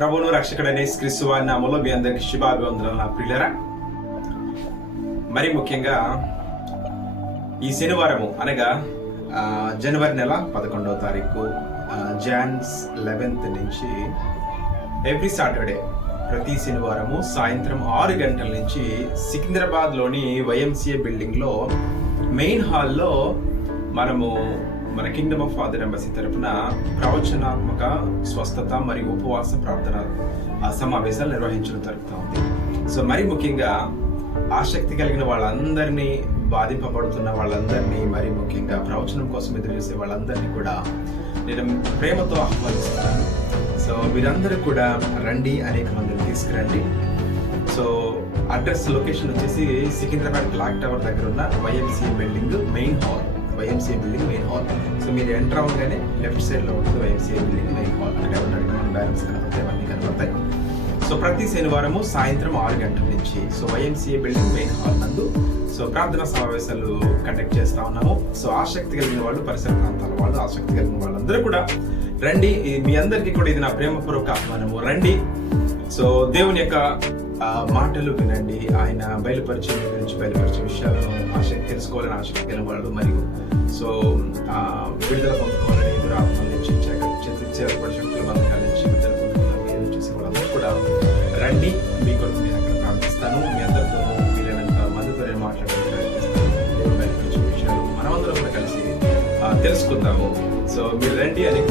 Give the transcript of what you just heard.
ప్రభువును రక్షకుడైన యేసుక్రీస్తు వారి నామములో మీ అందరికి శుభాభివందనాలు నా ప్రియులారా. మరి ముఖ్యంగా ఈ శనివారము అనగా జనవరి నెల 11వ తారీఖు జాన్ 11th నుంచి ఎవ్రీ సాటర్డే ప్రతి శనివారము సాయంత్రం 6 గంటల నుంచి సికింద్రాబాద్లోని YMCA బిల్డింగ్లో మెయిన్ హాల్లో మనము మన కింగ్డమ్ ఆఫ్ ఫాదర్ ఎంబసీ తరఫున ప్రవచనాత్మక స్వస్థత మరియు ఉపవాస ప్రార్థన సమావేశాలు నిర్వహించడం జరుగుతూ ఉంది. సో మరి ముఖ్యంగా ఆసక్తి కలిగిన వాళ్ళందరినీ, బాధింపబడుతున్న వాళ్ళందరినీ, మరి ముఖ్యంగా ప్రవచనం కోసం ఎదురు చూసే వాళ్ళందరినీ కూడా నేను ప్రేమతో ఆహ్వానిస్తున్నాను. సో మీరందరూ కూడా రండి, అనేక మందిని తీసుకురండి. సో అడ్రస్ లొకేషన్ వచ్చేసి సికింద్రాబాద్ క్లాక్ టవర్ దగ్గర ఉన్న YMCA building main hall. So మీరు ఎంటర్ అవ్వగానే లెఫ్ట్ సైడ్ లో ఉంటుంది YMCA బిల్డింగ్ మెయిన్ హాల్. అక్కడ ఎవరికి మన బ్యానర్స్ కనపడతాయి, అవన్నీ కనపడతాయి. సో ప్రతి శనివారము సాయంత్రం 6 గంటల నుంచి so YMCA building main hall నందు సో ప్రార్థనా సమావేశాలు కండక్ట్ చేస్తా ఉన్నాము. సో ఆసక్తి కలిగిన వాళ్ళు, పరిసర ప్రాంతాల వాళ్ళు, ఆసక్తి కలిగిన వాళ్ళందరూ కూడా రండి. మీ అందరికీ కూడా ఇది నా ప్రేమపూర్వక ఆహ్వానము. రండి. సో దేవుని యొక్క మాటలు వినండి. ఆయన బయలుపరిచే గురించి బయలుపరిచే విషయాలను తెలుసుకోవాలని ఆసక్తి కలిగిన వాళ్ళు, మరియు సో విడుదల పొందుకోవాలని ఆత్మల నుంచి శక్తుల బంధకాల నుంచి విడుదల పొందుకోవాలని చూసే వాళ్ళందరూ కూడా రండి. మీ కొరకు నేను అక్కడ ప్రార్థిస్తాను. మీ అందరితో వీలైనంత మందితో నేను మాట్లాడడానికి ప్రయత్నిస్తాను. దేవుడు బయలుపరిచే విషయాలు మనమందరం కూడా కలిసి తెలుసుకుందాము. సో మీరు రండి, అనేక